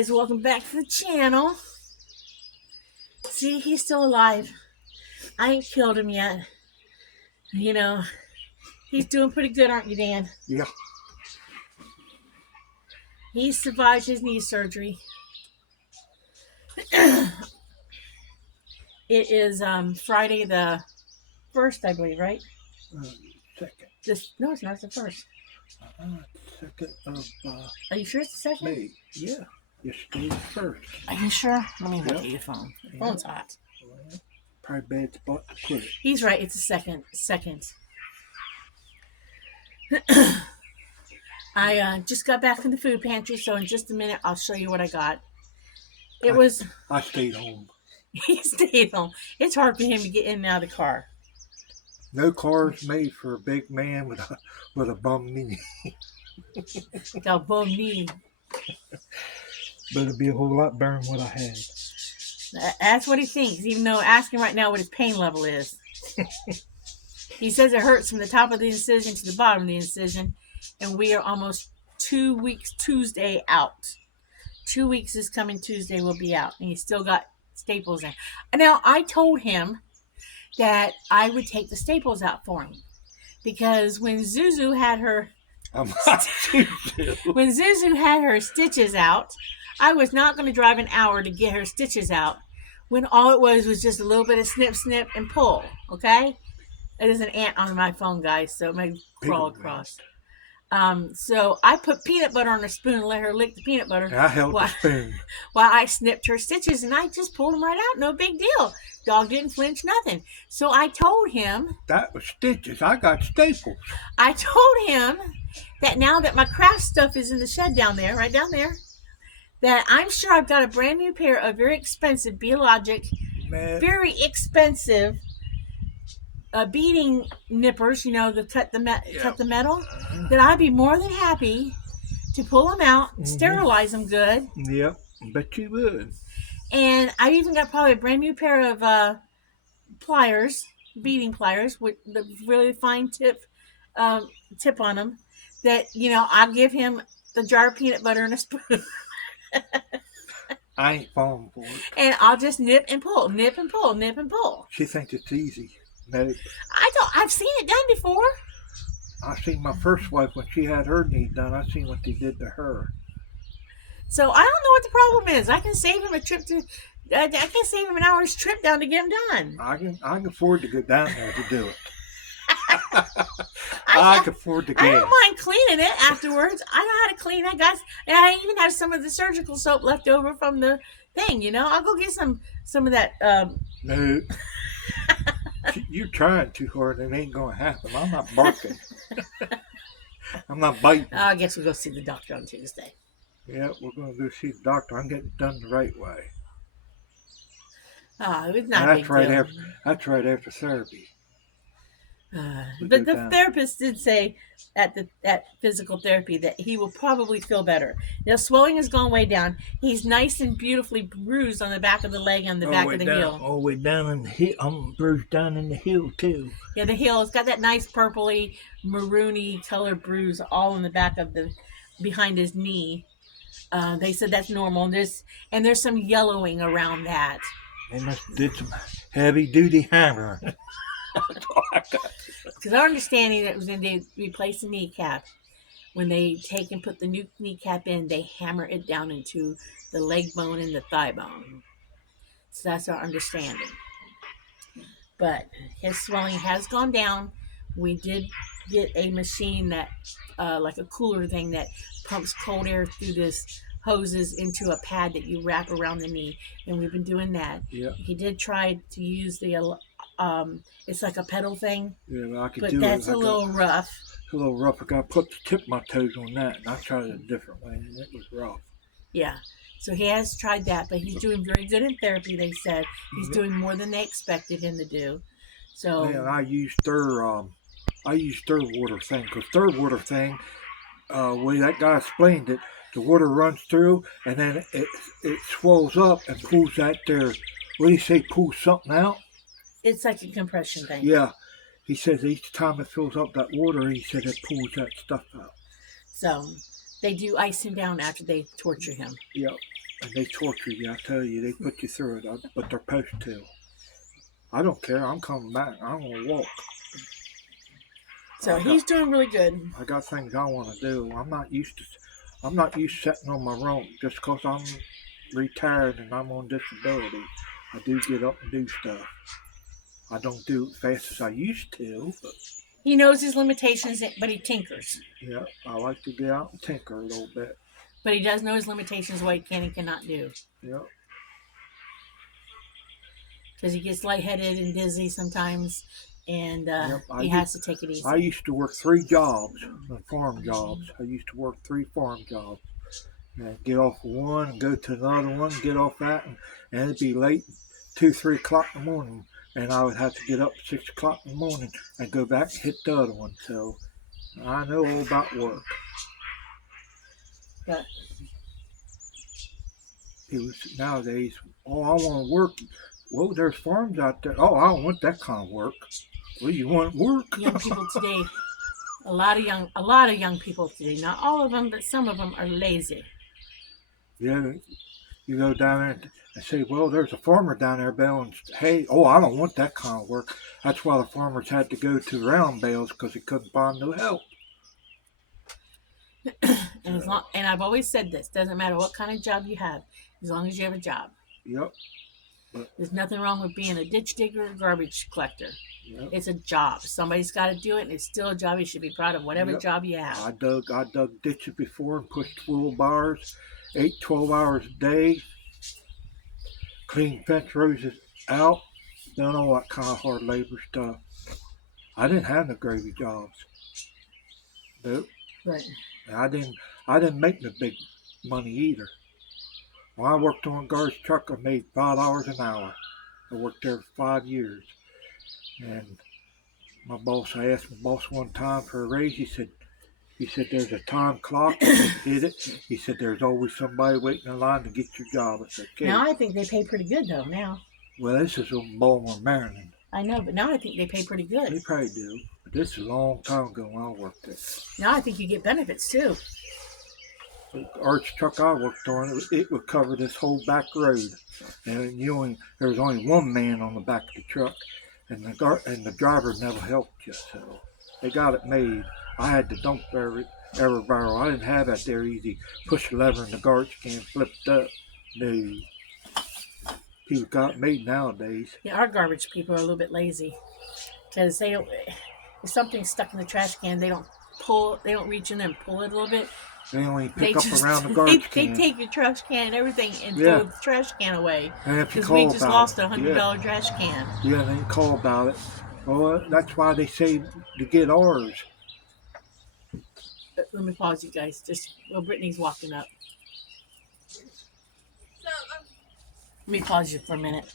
guys, welcome back to the channel. See, he's still alive. I ain't killed him yet. You know, he's doing pretty good, aren't you, Dan? Yeah. He survived his knee surgery. It is Friday the 1st, I believe, right? Second. No, it's not. It's the 1st. Second of Are you sure it's the 2nd? May. Yeah. Yesterday's first. Are you sure? Let me look Yep. at your phone. The phone's hot. Well, probably bad spot to put it. He's right. It's the second. I just got back from the food pantry, so in just a minute I'll show you what I got. I stayed home. He stayed home. It's hard for him to get in and out of the car. No car's made for a big man with a bum knee. Got a bum knee. But it'd be a whole lot better than what I had. That's what he thinks, even though ask him right now what his pain level is. He says it hurts from the top of the incision to the bottom of the incision, and we are almost 2 weeks Tuesday out. 2 weeks this coming Tuesday we'll be out, and he's still got staples in. Now, I told him that I would take the staples out for him, because when Zuzu had her when Zuzu had her stitches out, I was not going to drive an hour to get her stitches out, when all it was just a little bit of snip, snip, and pull. Okay, it is an ant on my phone, guys, so it may crawl across. So I put peanut butter on a spoon and let her lick the peanut butter. I held the spoon while I snipped her stitches, and I just pulled them right out. No big deal. Dog didn't flinch, nothing. So I told him that was stitches. I got staples. I told him that now that my craft stuff is in the shed down there, right down there, that I'm sure I've got a brand new pair of very expensive Biologic, very expensive beading nippers, you know, cut the metal, that I'd be more than happy to pull them out, sterilize them good. Yep, bet you would. And I even got probably a brand new pair of pliers, beading pliers, with the really fine tip on them, that, you know, I'll give him the jar of peanut butter and a spoon. I ain't falling for it. And I'll just nip and pull, nip and pull, nip and pull. She thinks it's easy. No. I've seen it done before. I seen my first wife when she had her knee done. I seen what they did to her. So I don't know what the problem is. I can save him I can save him an hour's trip down to get him done. I can afford to go down there to do it. I can afford to go. I don't mind cleaning it afterwards. I know how to clean it, guys. And I even have some of the surgical soap left over from the thing, you know. I'll go get some of that. No. You're trying too hard and it ain't going to happen. I'm not barking. I'm not biting. I guess we'll go see the doctor on Tuesday. Yeah, we're going to go see the doctor. I'm getting it done the right way. It's not a big deal. That's right after therapy. But the therapist did say at physical therapy that he will probably feel better. Now, swelling has gone way down. He's nice and beautifully bruised on the back of the leg and the back of the heel. All the way down in the heel. I'm bruised down in the heel, too. Yeah, the heel. It's got that nice purpley, maroony color bruise all in the back of behind his knee. They said that's normal. And there's some yellowing around that. They must have did some heavy-duty hammering. Because our understanding that when they replace the kneecap, when they take and put the new kneecap in, they hammer it down into the leg bone and the thigh bone. So that's our understanding. But his swelling has gone down. We did get a machine that, like a cooler thing that pumps cold air through this hoses into a pad that you wrap around the knee, and we've been doing that. Yeah. He did try to use the it's like a pedal thing. Yeah, well, I could but do that's it. a little rough. It's a little rough. I got to put the tip of my toes on that, and I tried it a different way, and it was rough. Yeah. So he has tried that, but he's doing very good in therapy, they said. He's doing more than they expected him to do. So yeah, I used their water thing, because their water thing, way that guy explained it, the water runs through, and then it swells up and pulls that there. What do you say? Pulls something out? It's like a compression thing. Yeah. He says each time it fills up that water, he said it pulls that stuff out. So they do ice him down after they torture him. Yep. And they torture you, I tell you. They put you through it, but they're supposed to. I don't care. I'm coming back. I'm going to walk. So he's doing really good. I got things I want to do. I'm not used to sitting on my rump just because I'm retired and I'm on disability. I do get up and do stuff. I don't do it fast as I used to, but He knows his limitations, but he tinkers. yeah, I like to get out and tinker a little bit. But he does know his limitations, what he can and cannot do. Yeah. Because he gets lightheaded and dizzy sometimes, and he has to take it easy. I used to work 3 jobs, farm jobs. I used to work 3 farm jobs. And get off one, go to another one, get off that, and it'd be late, 2, 3 o'clock in the morning. And I would have to get up at 6 o'clock in the morning and go back and hit the other one. So I know all about work. But Nowadays, oh, I want to work. Well, there's farms out there. Oh, I don't want that kind of work. Well, you want work? Young people today, a lot of young people today. Not all of them, but some of them are lazy. Yeah, you go down there and say, well, there's a farmer down there baling hay. Oh, I don't want that kind of work. That's why the farmers had to go to round bales because they couldn't find no help. And I've always said this: doesn't matter what kind of job you have, as long as you have a job. Yep. There's nothing wrong with being a ditch digger or garbage collector. Yep. It's a job. Somebody's got to do it, and it's still a job. You should be proud of whatever job you have. I dug ditches before and pushed wheelbarrows, 8, 12 hours a day, cleaned fence roses out, done all that kind of hard labor stuff. I didn't have no gravy jobs. Nope. Right. And I didn't make no big money either. When I worked on a garbage truck, I made $5 an hour. I worked there for 5 years. And I asked my boss one time for a raise. He said, there's a time clock. Hit it. He said, there's always somebody waiting in line to get your job. I said, okay. Now I think they pay pretty good, though, now. Well, this is in Baltimore, Maryland. I know, but now I think they pay pretty good. They probably do. But this is a long time ago when I worked there. Now I think you get benefits, too. The arch truck I worked on, it would cover this whole back road. And there was only one man on the back of the truck. And the driver never helped you, so they got it made. I had to dump every barrel. I didn't have that there easy. Push the lever and the garbage can flipped up. No. People got it made nowadays. Yeah, our garbage people are a little bit lazy. Because if something's stuck in the trash can, they don't reach in there and pull it a little bit. They only pick up around the garbage can. They take your trash can and everything and throw the trash can away. Because we just lost a $100 trash can. Yeah, they call about it. Well, that's why they say to get ours. Let me pause you guys. Brittany's walking up. Let me pause you for a minute.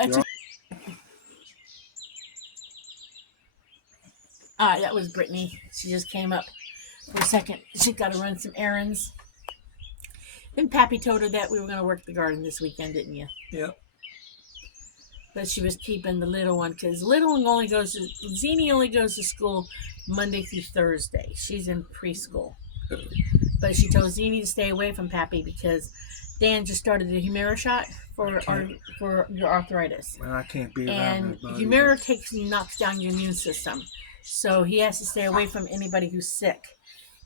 Sorry. All right, that was Brittany. She just came up for a second. She got to run some errands. Then Pappy told her that we were going to work the garden this weekend, didn't you? Yep. But she was keeping the little one because the little one Zini only goes to school Monday through Thursday. She's in preschool. But she told Zini to stay away from Pappy because Dan just started the Humira shot for your arthritis. Well, I can't be around and Humira knocks down your immune system. So he has to stay away from anybody who's sick.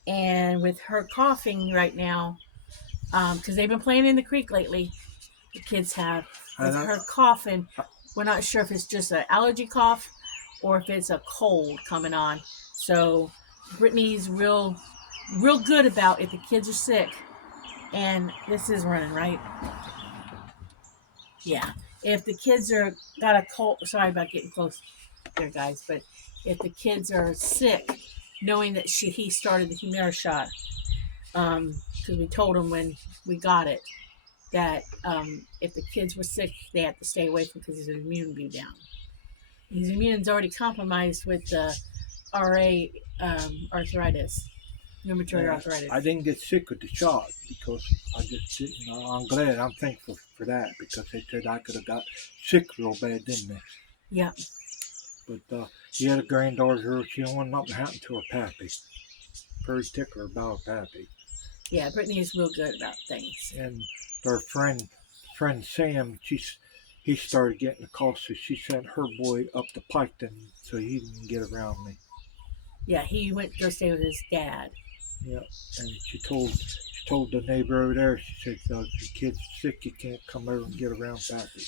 And with her coughing right now, because they've been playing in the creek lately, the kids have. With her coughing, we're not sure if it's just an allergy cough or if it's a cold coming on. So Brittany's real good about if the kids are sick. And this is running, right? Yeah. If the kids got a cold, sorry about getting close there, guys, but if the kids are sick, knowing that he started the Humira shot, because we told him when we got it that if the kids were sick, they have to stay away from because his immune would be down. His immune's already compromised with the arthritis, rheumatoid arthritis. I didn't get sick with the shot because I just didn't. I'm glad. I'm thankful for that because they said I could have got sick real bad, didn't they? Yeah. But he had a granddaughter. She don't want nothing to happen to her pappy. Very particular about her pappy. Yeah, Brittany is real good about things. And their friend Sam, he started getting the call, so she sent her boy up to Piketon so he didn't get around me. Yeah, he went to go stay with his dad. Yeah, and she told the neighbor over there. She said, "If your kid's sick, you can't come over and get around Pappy."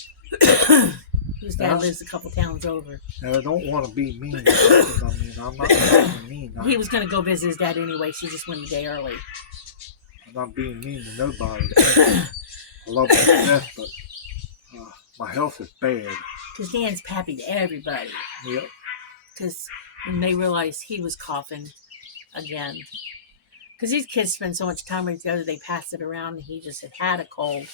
His dad Now, lives a couple towns over. now I don't want to be mean. I mean, I'm not being mean. He was going to go visit his dad anyway. She just went a day early. I'm not being mean to nobody. I love him to death, but my health is bad. Because Dan's pappy to everybody. Yep. Because when they realized he was coughing again, because these kids spend so much time with each other, they pass it around. And he just had a cold,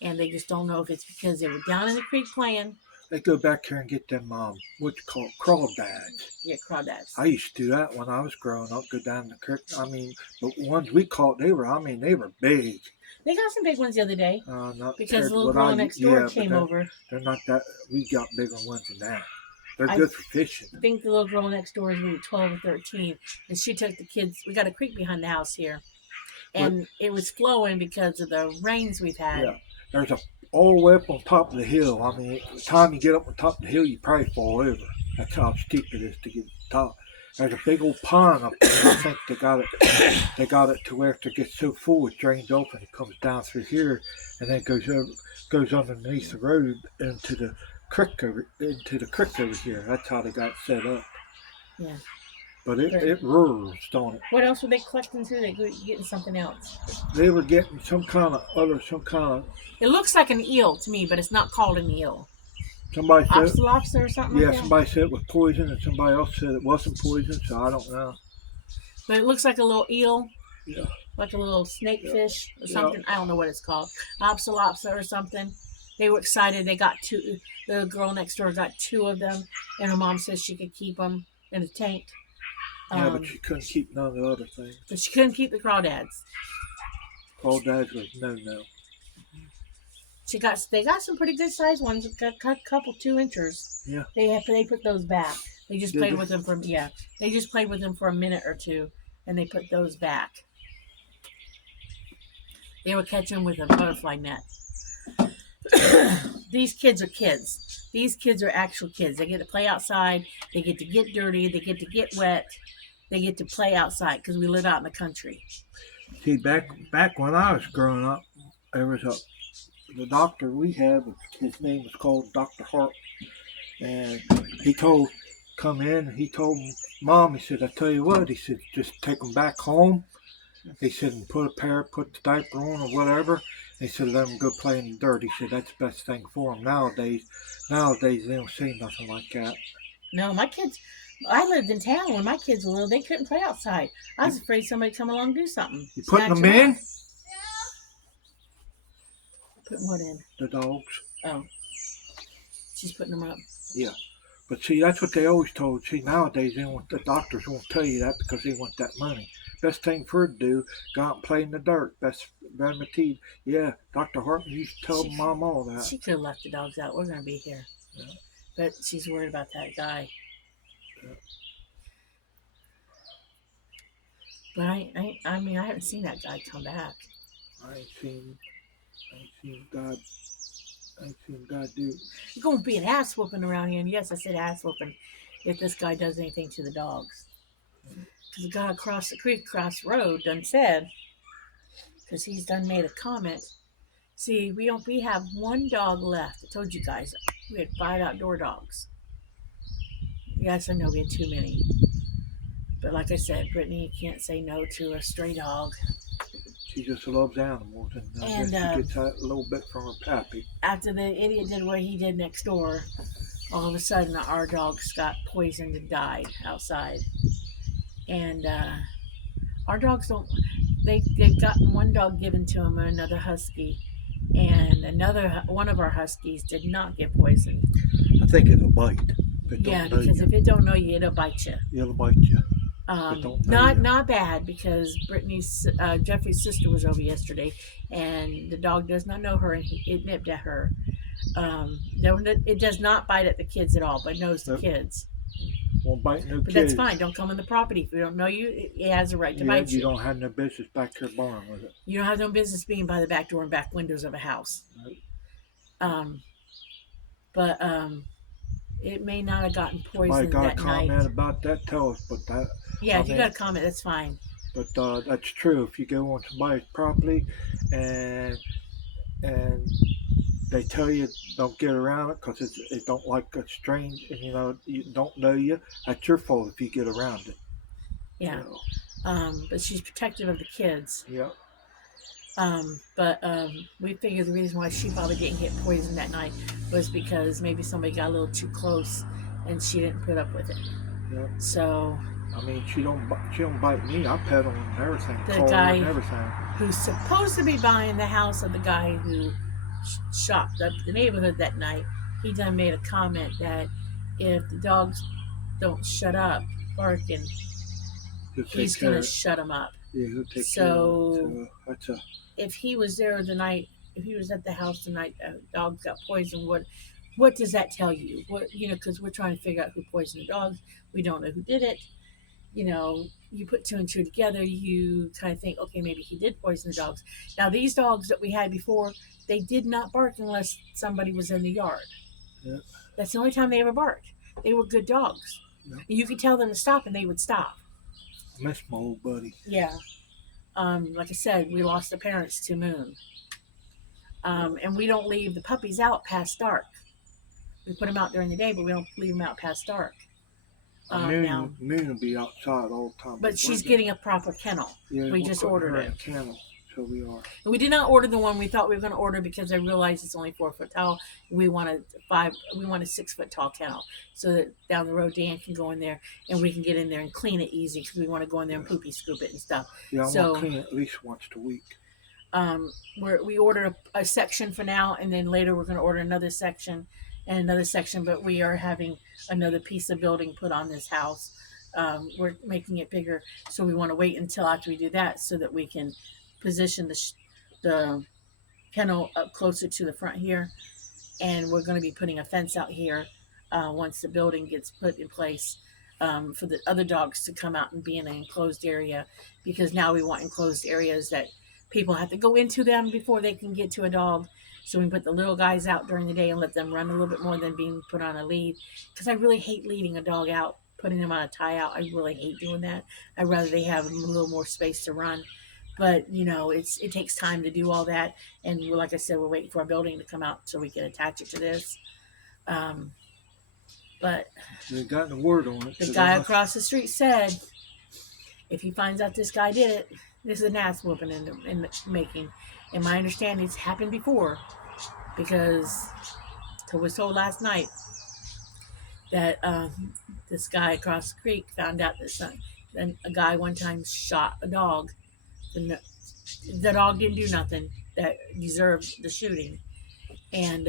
and they just don't know if it's because they were down in the creek playing. They go back here and get them what you call crawdads. Yeah, crawdads. I used to do that when I was growing up. Go down the creek. I mean, the ones we caught, they were big. They got some big ones the other day. Not because the little girl next door came over. They're not that. We got bigger ones than that. They're good for fishing. I think the little girl next door is maybe 12 or 13, and she took the kids. We got a creek behind the house here, and it was flowing because of the rains we've had. Yeah, there's all the way up on top of the hill. I mean, by the time you get up on top of the hill, you probably fall over. That's how steep it is to get to the top. There's a big old pond up there. I think they got it to where if it gets so full, it drains off and it comes down through here, and then goes underneath the road into the creek over here. That's how they got it set up. Yeah. But it roars, don't it? What else were they collecting too? They were getting something else. They were getting some kind of. It looks like an eel to me, but it's not called an eel. Somebody said lobster or something like that? Somebody said it was poison, and somebody else said it wasn't poison, so I don't know. But it looks like a little eel. Yeah. Like a little snakefish or something. I don't know what it's called. Lobster or something. They were excited. They got two. The girl next door got 2 of them, and her mom says she could keep them in a tank. Yeah, but she couldn't keep none of the other things. But she couldn't keep the crawdads. Crawdads was no. They got some pretty good sized ones. Got a couple 2 inchers. Yeah. They put those back. They just played with them for They just played with them for a minute or 2, and they put those back. They were catching with a butterfly net. These kids are kids. These kids are actual kids. They get to play outside. They get to get dirty. They get to get wet. They get to play outside because we live out in the country. See, back when I was growing up, there was the doctor we had. His name was called Dr. Hart, and he told Mom, he said, I tell you what, he said, just take them back home. He said, and put the diaper on or whatever. He said, let them go play in the dirt. He said, that's the best thing for them nowadays. Nowadays, they don't say nothing like that. No, my kids, I lived in town when my kids were little. They couldn't play outside. I was afraid somebody would come along and do something. You putting them in? Yeah. Putting what in? The dogs. Oh. She's putting them up. Yeah. But see, that's what they always told. See, nowadays, the doctors won't tell you that because they want that money. Best thing for her to do, go out and play in the dirt. Best remedy. Yeah, Dr. Hartman used to tell Mom all that. She could have left the dogs out. We're going to be here. Yeah. But she's worried about that guy. Yeah. But I mean, I haven't seen that guy come back. I ain't seen God do. There's going to be an ass whooping around here. And yes, I said ass whooping if this guy does anything to the dogs. Because the guy across the creek, across the road, done said, because he's done made a comment. See, we have 1 dog left. I told you guys we had 5 outdoor dogs. Yes, I know we had too many. But like I said, Brittany can't say no to a stray dog. She just loves animals, and I guess she gets that a little bit from her pappy. After the idiot did what he did next door, all of a sudden our dogs got poisoned and died outside. And our dogs don't. They've gotten 1 dog given to them, another husky, and one of our huskies did not get poisoned. I think it'll bite. Because if it don't know you, it'll bite you. It'll bite you. Not bad, because Jeffrey's sister was over yesterday, and the dog does not know her, and it nipped at her. It does not bite at the kids at all, but knows the kids. Won't bite no But that's kids. fine. Don't come on the property. If we don't know you, it has a right to Yeah, bite you you. don't have no business back here barn with it. You don't have no business being by the back door and back windows of a house. Right. Um, but it may not have gotten Somebody poisoned got a that night. comment about that? Tell us. But that, Yeah, I if you got mean, a comment, that's fine. but that's true. If you go on somebody's property and and they tell you don't get around it because it don't like a strange and you don't know you, that's your fault if you get around it. Yeah. So But she's protective of the kids. yeah, But we figured the reason why she probably didn't get poisoned that night was because maybe somebody got a little too close and she didn't put up with it. yeah. So I mean, she don't bite me. I pet her and everything, the call her and guy everything. who's supposed to be buying the house of the guy who shopped up the neighborhood that night, he done made a comment that if the dogs don't shut up barking, He'll take he's gonna care. shut them up. Yeah, he'll take care of it. So So that's a if he was there the night, if he was at the house the night dogs got poisoned, what does that tell you? What because we're trying to figure out who poisoned the dogs. We don't know who did it. You put two and two together. You kind of think, okay, maybe he did poison the dogs. Now these dogs that we had before, they did not bark unless somebody was in the yard. yeah. That's the only time they ever barked. They were good dogs. Yeah. And you could tell them to stop, and they would stop. I miss my old buddy. Yeah. Like I said, we lost the parents to Moon. And we don't leave the puppies out past dark. We put them out during the day, but we don't leave them out past dark. Now, Moon will be outside all the time. but she's getting a proper kennel. Yeah, We we're just putting ordered her it. in a kennel, so we are. And we did not order the one we thought we were going to order because I realized it's only 4 foot tall. We want a 6 foot tall kennel so that down the road Dan can go in there and we can get in there and clean it easy because we want to go in there and poopy scoop it and stuff. Yeah, I So- want to clean it at least once a week. We ordered a section for now, and then later we're going to order another section and another section. But we are having another piece of building put on this house. We're making it bigger, so we want to wait until after we do that so that we can position the kennel up closer to the front here. And we're going to be putting a fence out here once the building gets put in place for the other dogs to come out and be in an enclosed area, because now we want enclosed areas that people have to go into them before they can get to a dog. So we put the little guys out during the day and let them run a little bit more than being put on a lead, because I really hate leading a dog out, putting them on a tie out. I really hate doing that. I'd rather they have a little more space to run. But it takes time to do all that, and like I said, we're waiting for our building to come out so we can attach it to this. But They got the word on it. the so guy they must- across the street said, if he finds out this guy did it, this is an ass whooping in the making. And my understanding, it's happened before, because I was told last night that this guy across the creek found out that a guy one time shot a dog. And the dog didn't do nothing that deserved the shooting. And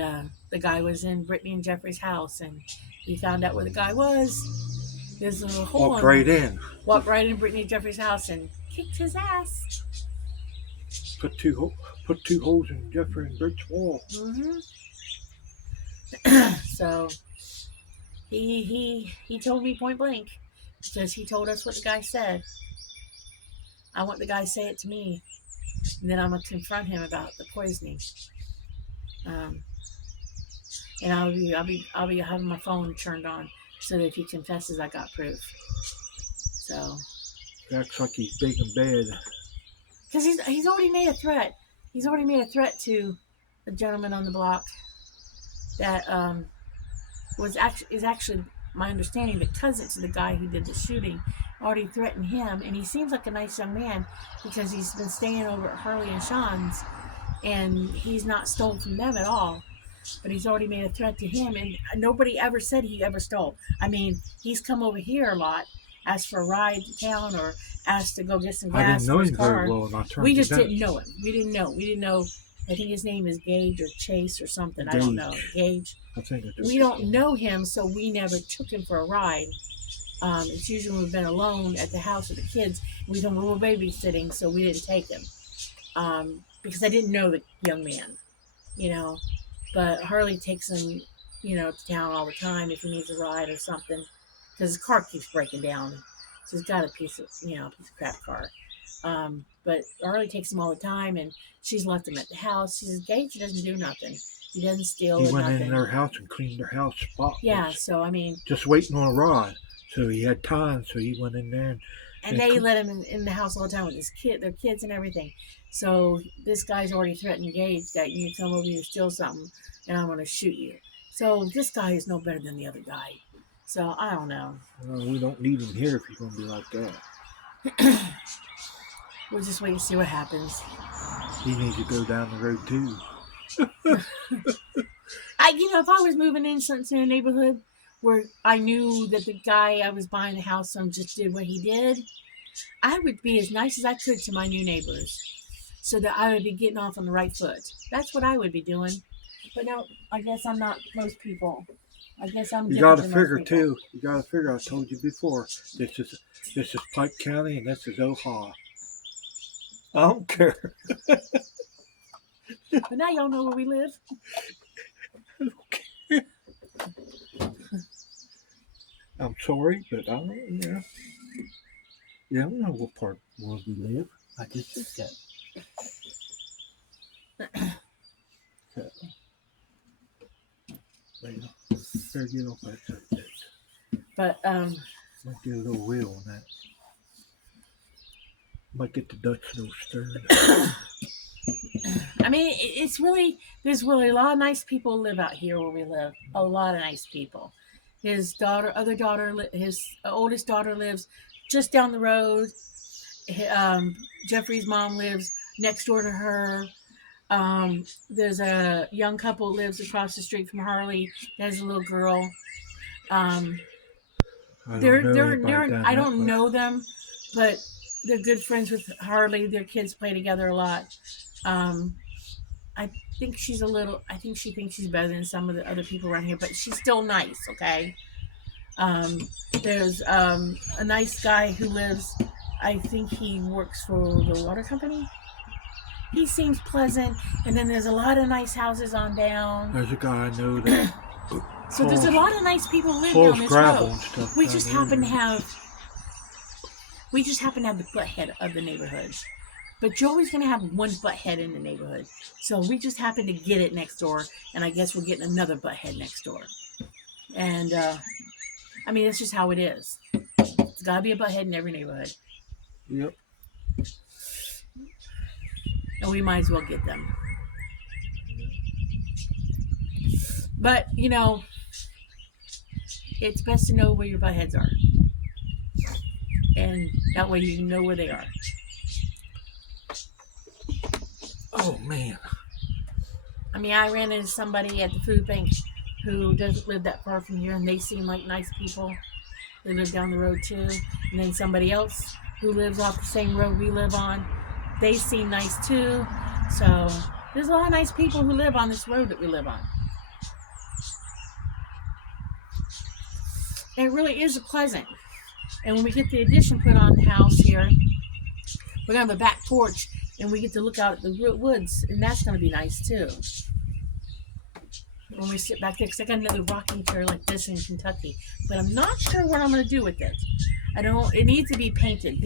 the guy was in Brittany and Jeffrey's house, and he found out where the guy was. There's a hole Walked in right in. Walked right in Brittany and Jeffrey's house and kicked his ass. Put two holes in Jeffrey and Britt's wall. Mm-hmm. So he told me point blank, because he told us what the guy said. I want the guy to say it to me, and then I'm gonna confront him about the poisoning. And I'll be having my phone turned on so that if he confesses, I got proof. So Acts like he's big and bad. because he's already made a threat. He's already made a threat to a gentleman on the block that is actually my understanding, the cousin to the guy who did the shooting. Already threatened him, and he seems like a nice young man because he's been staying over at Harley and Sean's, and he's not stolen from them at all. But he's already made a threat to him, and nobody ever said he ever stole. I mean, he's come over here a lot, asked for a ride to town, or asked to go get some I gas didn't know for his him car. very well, and I turned We him just down. didn't know him. We didn't know. I think his name is Gage or Chase or something. I don't know. Gage. I think it's We don't know him, so we never took him for a ride. It's usually when we've been alone at the house with the kids. We were babysitting, so we didn't take him because I didn't know the young man, But Harley takes him, to town all the time if he needs a ride or something. because his car keeps breaking down. So he's got a piece of crap car. But Harley takes him all the time, and she's left him at the house. She says Gage doesn't do nothing. He doesn't steal He or went in nothing. their house and cleaned their house Yeah, spotless. so I mean, Just waiting on a rod. So he had time, so he went in there and they let him in the house all the time with their kids and everything. So this guy's already threatened Gage that you come over here and steal something, and I'm going to shoot you. So this guy is no better than the other guy. So I don't know. Well, we don't need him here if he's going to be like that. We'll just wait and see what happens. He needs to go down the road too. If I was moving into a neighborhood where I knew that the guy I was buying the house from just did what he did, I would be as nice as I could to my new neighbors so that I would be getting off on the right foot. That's what I would be doing. But no, I guess I'm not most people. I guess I'm. You got to figure too. You got to figure. I told you before. This is Pike County and this is Ohio. I don't care. But now y'all know where we live. Okay. I'm sorry, but I don't. Yeah. Yeah, I don't know what part of the world we live. I just said that. So, well, better get off that subject. But Might get a little real on that. Might get the Dutch nose stirred. I mean, there's really a lot of nice people who live out here where we live. A lot of nice people. His oldest daughter lives just down the road. Jeffrey's mom lives next door to her. There's a young couple who lives across the street from Harley. There's a little girl. I don't know them, but they're good friends with Harley. Their kids play together a lot. I think she thinks she's better than some of the other people around here, but she's still nice, okay? There's a nice guy who lives, I think he works for the water company. He seems pleasant, and then there's a lot of nice houses on down. There's a guy I know that. So there's a lot of nice people who live down this road. We just happen to have the butthead of the neighborhood. But you're always going to have one butthead in the neighborhood. So we just happen to get it next door, and I guess we're getting another butthead next door. And, I mean, that's just how it is. There's got to be a butthead in every neighborhood. Yep. And we might as well get them. But, it's best to know where your buttheads are. And that way you know where they are. Oh, man. I mean, I ran into somebody at the food bank who doesn't live that far from here, and they seem like nice people. They live down the road, too. And then somebody else who lives off the same road we live on, they seem nice, too. So there's a lot of nice people who live on this road that we live on. And it really is pleasant. And when we get the addition put on the house here, we're going to have a back porch, and we get to look out at the woods, and that's going to be nice, too. When we sit back there, because I got another rocking chair like this in Kentucky, but I'm not sure what I'm going to do with it. It needs to be painted.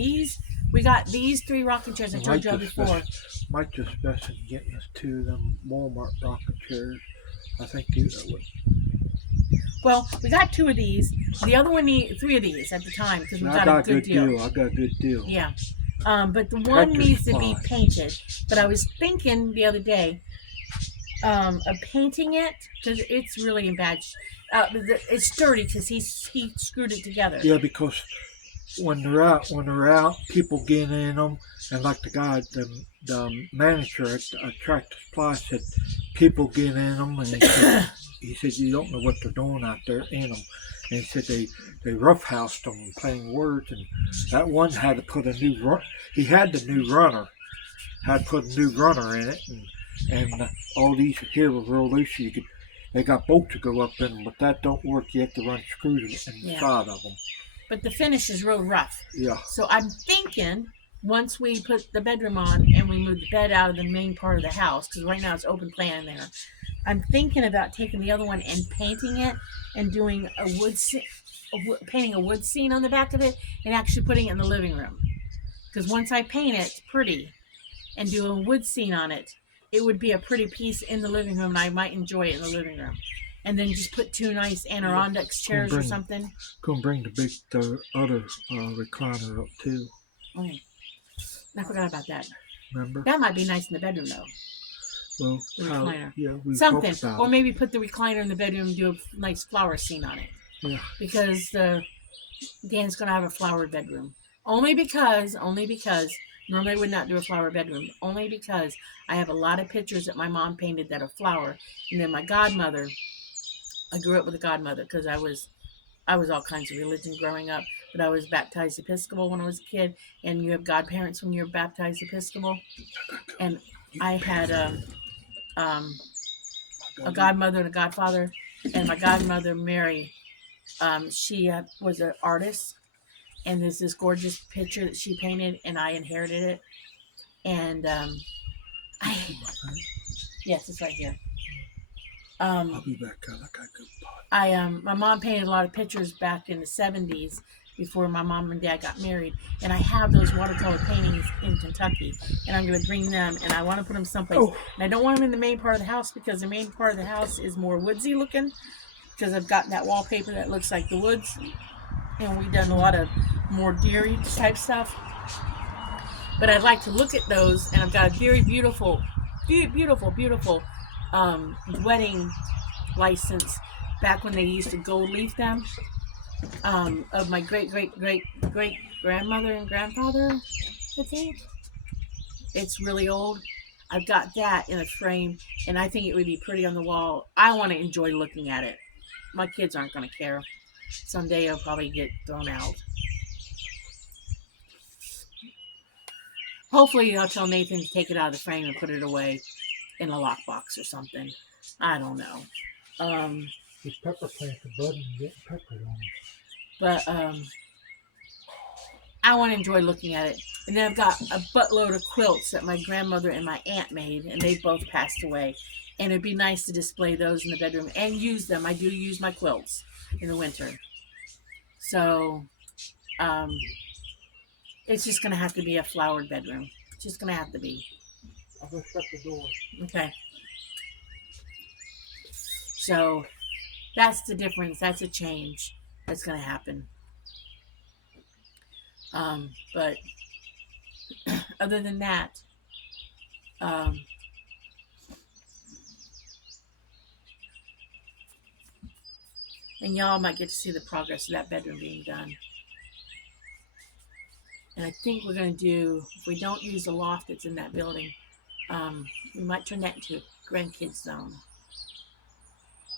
We got these 3 rocking chairs I told you before. Might just best in getting us 2 of them Walmart rocking chairs. I think that would. Well, we got 2 of these. The other one needs 3 of these at the time because we got a good deal. I got a good deal. Yeah. But the one needs to be painted. But I was thinking the other day of painting it because it's really in bad. It's dirty because he screwed it together. Yeah, because when they're out, people get in them, and like the guy, the manager at Tractor Supply said, people get in them, and he said you don't know what they're doing out there in them. And he said they roughhoused them in plain words, and that one had to put a new run. He had the new runner, had to put a new runner in it, and all these here were real loose. They got bolts to go up in them, but that don't work. You have to run screws in the side of them. But the finish is real rough. Yeah. So I'm thinking once we put the bedroom on and we move the bed out of the main part of the house, because right now it's open plan in there, I'm thinking about taking the other one and painting it and doing a wood painting a wood scene on the back of it and actually putting it in the living room. Because once I paint it pretty and do a wood scene on it, it would be a pretty piece in the living room, and I might enjoy it in the living room. And then just put 2 nice Adirondacks chairs or something. Go and bring the other recliner up too. Oh, I forgot about that. Remember? That might be nice in the bedroom though. Well, The recliner. Yeah, we something, talked about or maybe put the recliner in the bedroom and do a nice flower scene on it. Yeah. Because Dan's gonna have a flowered bedroom. Only because normally I would not do a flower bedroom. Only because I have a lot of pictures that my mom painted that are flower, and then my godmother. I grew up with a godmother because I was all kinds of religion growing up, but I was baptized Episcopal when I was a kid, and you have godparents when you're baptized Episcopal, and I had a godmother and a godfather, and my godmother Mary, she was an artist, and there's this gorgeous picture that she painted, and I inherited it, and yes, it's right here. I'll be back. My mom painted a lot of pictures back in the 70s before my mom and dad got married, and I have those watercolor paintings in Kentucky, and I'm going to bring them, and I want to put them someplace. And I don't want them in the main part of the house because the main part of the house is more woodsy looking, because I've got that wallpaper that looks like the woods, and we've done a lot of more deer type stuff. But I'd like to look at those, and I've got a very beautiful wedding license back when they used to gold leaf them, of my great grandmother and grandfather, I think. It's really old. I've got that in a frame, and I think it would be pretty on the wall. I want to enjoy looking at it. My kids aren't going to care. Someday it'll probably get thrown out. Hopefully I'll tell Nathan to take it out of the frame and put it away in a lockbox or something. I don't know. These pepper plants are budding and getting peppered on them. But I want to enjoy looking at it. And then I've got a buttload of quilts that my grandmother and my aunt made, and they both passed away. And it'd be nice to display those in the bedroom and use them. I do use my quilts in the winter. So it's just going to have to be a flowered bedroom. It's just going to have to be. I'm going to shut the door. Okay. So that's the difference. That's a change that's going to happen. But other than that, and y'all might get to see the progress of that bedroom being done. And I think we're going to do, if we don't use the loft that's in that building, we might turn that into a grandkids zone.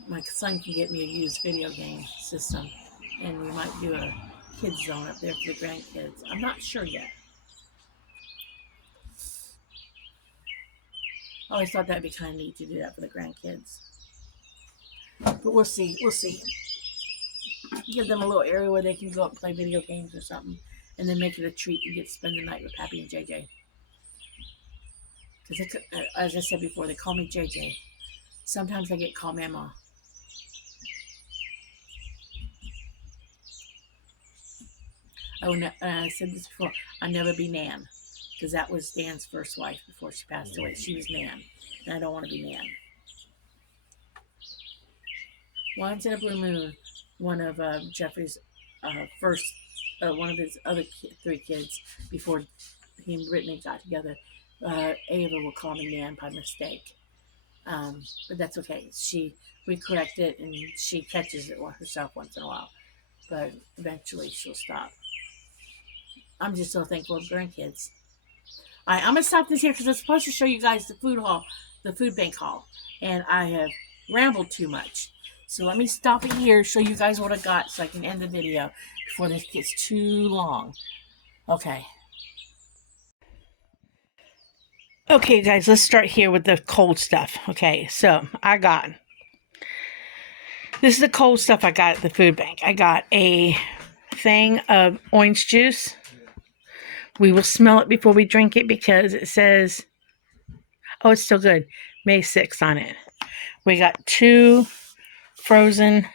My son can get me a used video game system, and we might do a kids zone up there for the grandkids. I'm not sure yet. I always thought that'd be kind of neat to do that for the grandkids. But we'll see. We'll see. Give them a little area where they can go up and play video games or something, and then make it a treat to get to spend the night with Pappy and JJ. Because, as I said before, they call me JJ. Sometimes I get called Mama. Oh, no, I said this before. I'll never be Nan, because that was Dan's first wife before she passed away. She was Nan, and I don't want to be Nan. Once in a blue moon, one of Jeffrey's one of his other 3 kids, before he and Brittany got together, Ava will call me Nan by mistake. But that's okay. We correct it, and she catches it herself once in a while. But eventually she'll stop. I'm just so thankful for grandkids. All right, I'm going to stop this here because I'm supposed to show you guys the food bank haul. And I have rambled too much. So let me stop it here, show you guys what I got so I can end the video before this gets too long. Okay. Okay, guys, let's start here with the cold stuff. Okay, so this is the cold stuff I got at the food bank. I got a thing of orange juice. We will smell it before we drink it because it says, oh, it's still good, May 6th on it. We got 2 frozen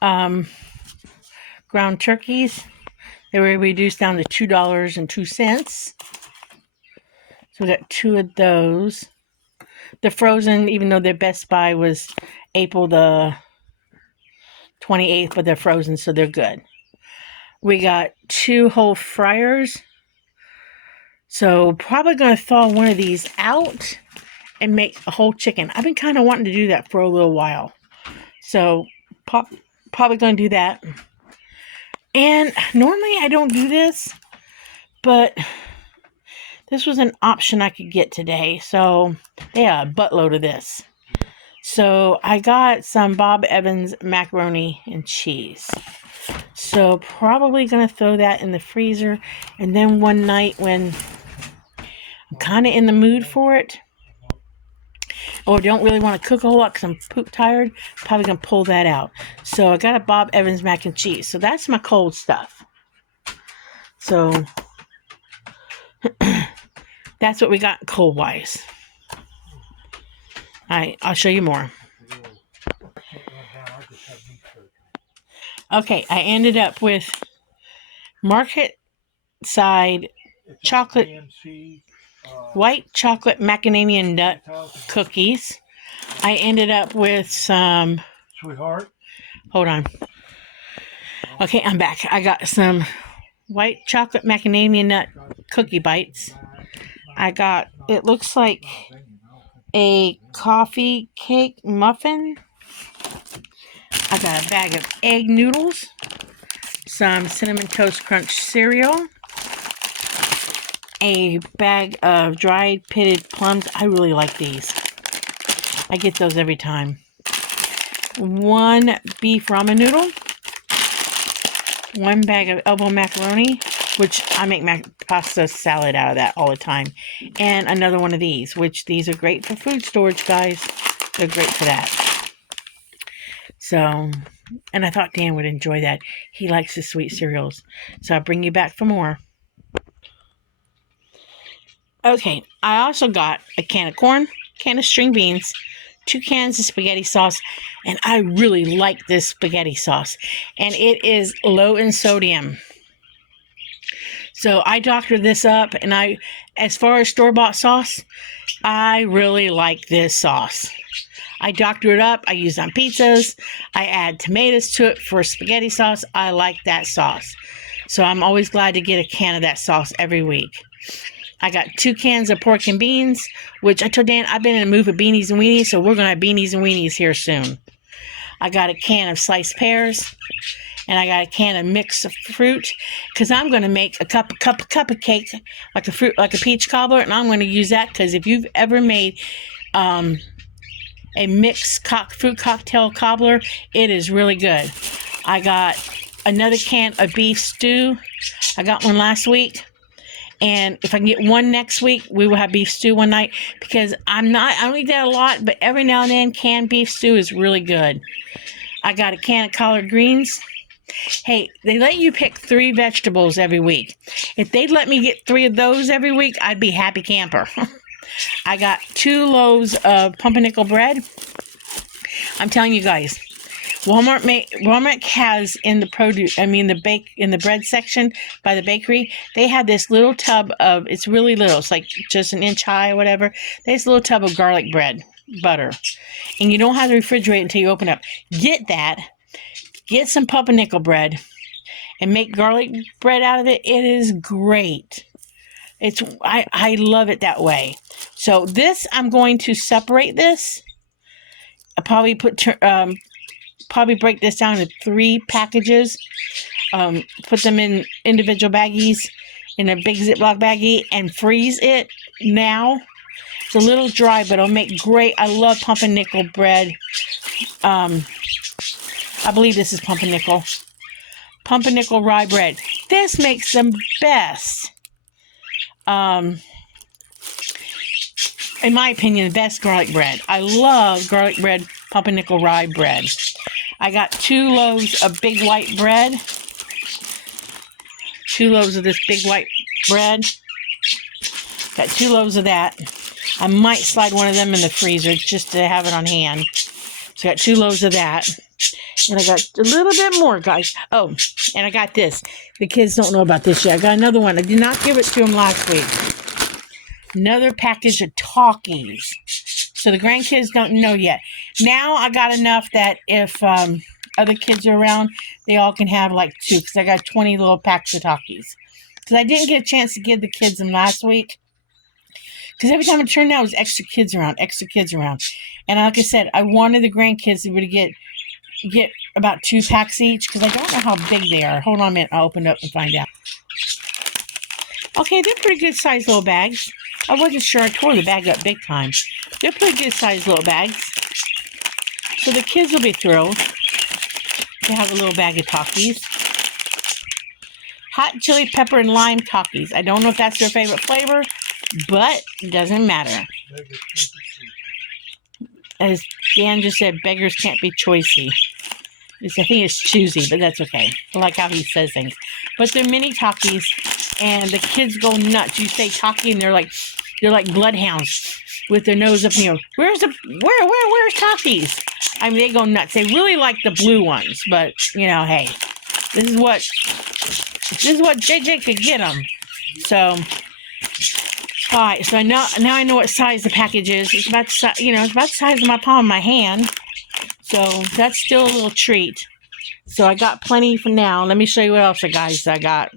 ground turkeys. They were reduced down to $2.02. So we got 2 of those. The frozen, even though their best buy was April the 28th, but they're frozen, so they're good. We got 2 whole fryers. So probably going to thaw one of these out and make a whole chicken. I've been kind of wanting to do that for a little while. So probably going to do that. And normally I don't do this, but this was an option I could get today. So yeah, a buttload of this. So I got some Bob Evans macaroni and cheese. So probably going to throw that in the freezer. And then one night when I'm kind of in the mood for it, or don't really want to cook a whole lot because I'm poop tired, probably going to pull that out. So I got a Bob Evans mac and cheese. So that's my cold stuff. So that's what we got cold-wise. All right, I'll show you more. Okay, I ended up with market side chocolate, white chocolate macadamia nut cookies. I ended up with some... Sweetheart? Hold on. Okay, I'm back. I got some white chocolate macadamia nut cookie bites. I got, it looks like a coffee cake muffin. I got a bag of egg noodles, some Cinnamon Toast Crunch cereal, a bag of dried pitted plums. I really like these. I get those every time. 1 beef ramen noodle, 1 bag of elbow macaroni, which I make pasta salad out of that all the time, and another one of these, which these are great for food storage, guys. They're great for that. So, and I thought Dan would enjoy that. He likes the sweet cereals. So I'll bring you back for more. Okay, I also got a can of corn, can of string beans, 2 cans of spaghetti sauce, and I really like this spaghetti sauce. And it is low in sodium. So I doctored this up, and as far as store-bought sauce, I really like this sauce. I doctor it up. I use it on pizzas. I add tomatoes to it for spaghetti sauce. I like that sauce. So I'm always glad to get a can of that sauce every week. I got 2 cans of pork and beans, which I told Dan I've been in a mood for beanies and weenies, so we're going to have beanies and weenies here soon. I got a can of sliced pears, and I got a can of mixed fruit, because I'm going to make a cup of cake, like a peach cobbler, and I'm going to use that, because if you've ever made a mixed fruit cocktail cobbler, it is really good. I got another can of beef stew. I got one last week, and if I can get one next week, we will have beef stew one night, because I don't eat that a lot, but every now and then canned beef stew is really good. I got a can of collard greens. Hey, they let you pick 3 vegetables every week. If they'd let me get 3 of those every week, I'd be happy camper. I got 2 loaves of pumpernickel bread. I'm telling you guys, Walmart has in the bread section by the bakery, they have this little tub of, it's really little, it's like just an inch high or whatever. There's a little tub of garlic bread, butter. And you don't have to refrigerate until you open up. Get that. Get some pumpernickel bread and make garlic bread out of it. It is great. I love it that way. So this, I'm going to separate this. I'll probably break this down into 3 packages. Put them in individual baggies in a big Ziploc baggie and freeze it now. It's a little dry, but it'll make great. I love pumpernickel bread. I believe this is pumpernickel rye bread. This makes the best. In my opinion, the best garlic bread. I love garlic bread, pumpernickel rye bread. I got 2 loaves of big white bread. 2 loaves of this big white bread. Got 2 loaves of that. I might slide one of them in the freezer just to have it on hand. So I got 2 loaves of that. And I got a little bit more, guys. Oh, and I got this. The kids don't know about this yet. I got another one. I did not give it to them last week. Another package of talkies. So the grandkids don't know yet. Now I got enough that if other kids are around, they all can have like 2, because I got 20 little packs of talkies. Because I didn't get a chance to give the kids them last week. Because every time I turned out, it was extra kids around. And like I said, I wanted the grandkids to be able to get about 2 packs each, because I don't know how big they are. Hold on a minute. I'll open it up and find out. Okay, they're pretty good sized little bags. I wasn't sure. I tore the bag up big time. They're pretty good sized little bags. So the kids will be thrilled to have a little bag of Takis. Hot chili pepper and lime Takis. I don't know if that's their favorite flavor, but it doesn't matter. As Dan just said, beggars can't be choicey. I think it's choosy, but that's okay. I like how he says things. But they're mini Takis, and the kids go nuts. You say Taki, and they're like bloodhounds with their nose up in the air. Where's Takis? I mean, they go nuts. They really like the blue ones, but you know, hey, this is what JJ could get them. So, all right. So now I know what size the package is. It's about it's about the size of my palm of my hand. So that's still a little treat. So I got plenty for now. Let me show you what else I got.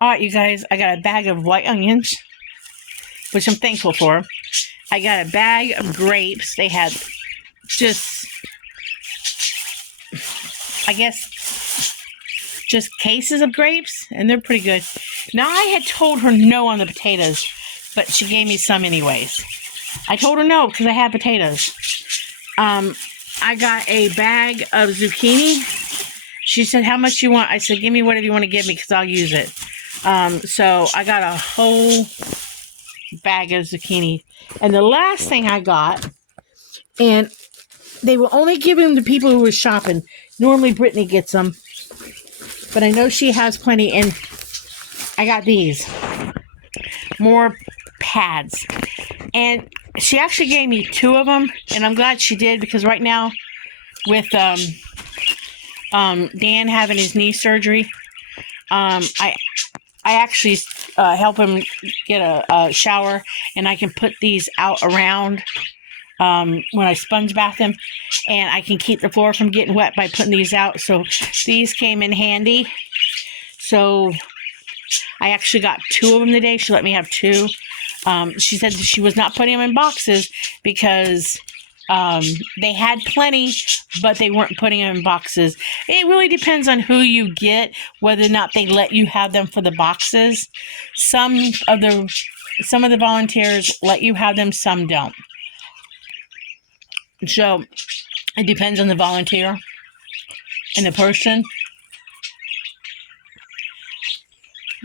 All right, you guys, I got a bag of white onions, which I'm thankful for. I got a bag of grapes. They had just, I guess, just cases of grapes, and they're pretty good. Now, I had told her no on the potatoes, but she gave me some anyways. I told her no because I had potatoes. I got a bag of zucchini. She said, how much you want? I said, give me whatever you want to give me because I'll use it. So I got a whole bag of zucchini. And the last thing I got, and they were only giving them to people who were shopping. Normally Brittany gets them, but I know she has plenty. And I got these more pads, and she actually gave me 2 of them, and I'm glad she did, because right now with Dan having his knee surgery, I actually help him get a shower, and I can put these out around when I sponge bath him, and I can keep the floor from getting wet by putting these out. So these came in handy. So I actually got 2 of them today. She let me have 2. She said she was not putting them in boxes because they had plenty, but they weren't putting them in boxes. It really depends on who you get, whether or not they let you have them for the boxes. Some of the volunteers let you have them, some don't. So it depends on the volunteer and the person.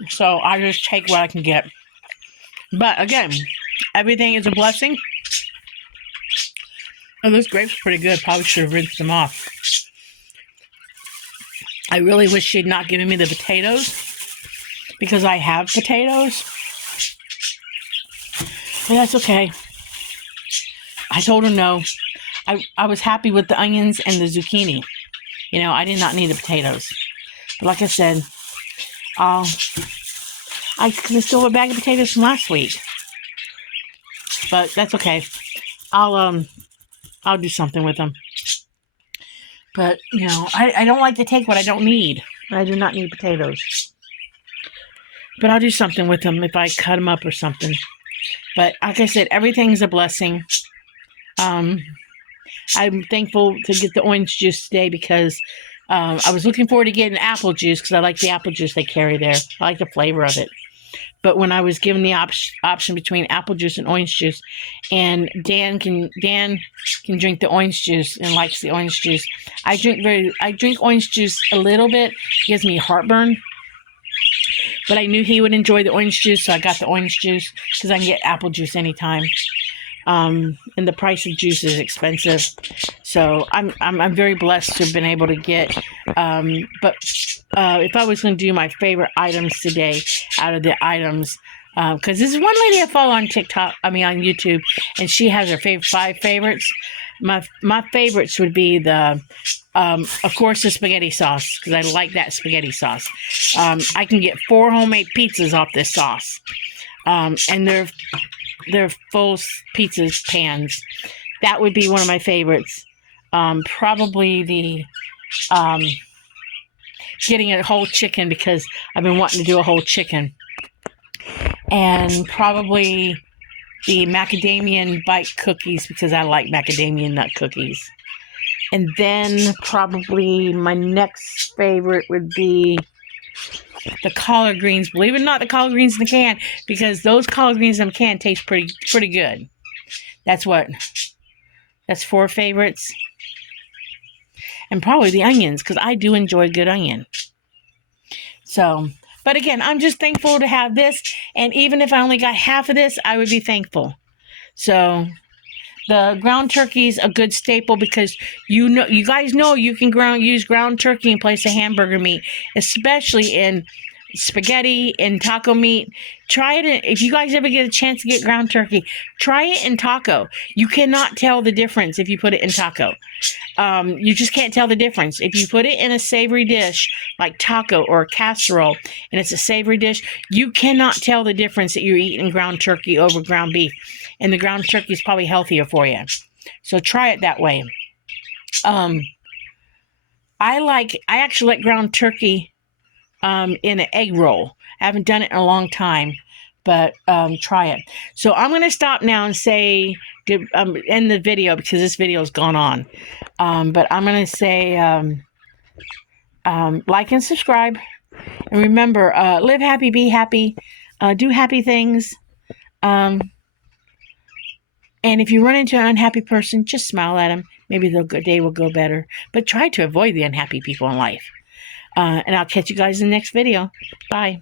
So I just take what I can get. But again, everything is a blessing. Oh, those grapes are pretty good. Probably should have rinsed them off. I really wish she'd not given me the potatoes, because I have potatoes. But that's okay. I told her no. I was happy with the onions and the zucchini. You know, I did not need the potatoes. But like I said, I still have a bag of potatoes from last week. But that's okay. I'll do something with them. But, you know, I don't like to take what I don't need. I do not need potatoes. But I'll do something with them if I cut them up or something. But like I said, everything's a blessing. I'm thankful to get the orange juice today because I was looking forward to getting apple juice because I like the apple juice they carry there. I like the flavor of it. But when I was given the option between apple juice and orange juice, and Dan can drink the orange juice and likes the orange juice. I drink orange juice a little bit, gives me heartburn. But I knew he would enjoy the orange juice, so I got the orange juice because I can get apple juice anytime. And the price of juice is expensive, so I'm very blessed to have been able to get. But if I was going to do my favorite items today, out of the items, Because this is one lady I follow on TikTok, on YouTube, and she has her 5 favorites. My favorites would be of course, the spaghetti sauce, because I like that spaghetti sauce. I can get 4 homemade pizzas off this sauce, and they're full pizza pans. That would be one of my favorites. Probably the getting a whole chicken, because I've been wanting to do a whole chicken. And probably the macadamia bite cookies, because I like macadamia nut cookies. And then probably my next favorite would be the collard greens. Believe it or not, the collard greens in the can, because those collard greens in the can taste pretty good. That's 4 favorites. And probably the onions, because I do enjoy good onion. So, but again, I'm just thankful to have this. And even if I only got half of this, I would be thankful. So, the ground turkey is a good staple, because you guys know you can use ground turkey in place of hamburger meat, especially in spaghetti and taco meat. Try it if you guys ever get a chance to get ground turkey. Try it in taco. You cannot tell the difference if you put it in taco. You just can't tell the difference. If you put it in a savory dish like taco or a casserole, and it's a savory dish, you cannot tell the difference that you're eating ground turkey over ground beef. And the ground turkey is probably healthier for you. So try it that way. I actually like ground turkey in an egg roll. I haven't done it in a long time, but try it. So I'm going to stop now and say, end the video, because this video's gone on. But I'm going to say like and subscribe. And remember, live happy, be happy, do happy things. And if you run into an unhappy person, just smile at them. Maybe their day will go better. But try to avoid the unhappy people in life. And I'll catch you guys in the next video. Bye.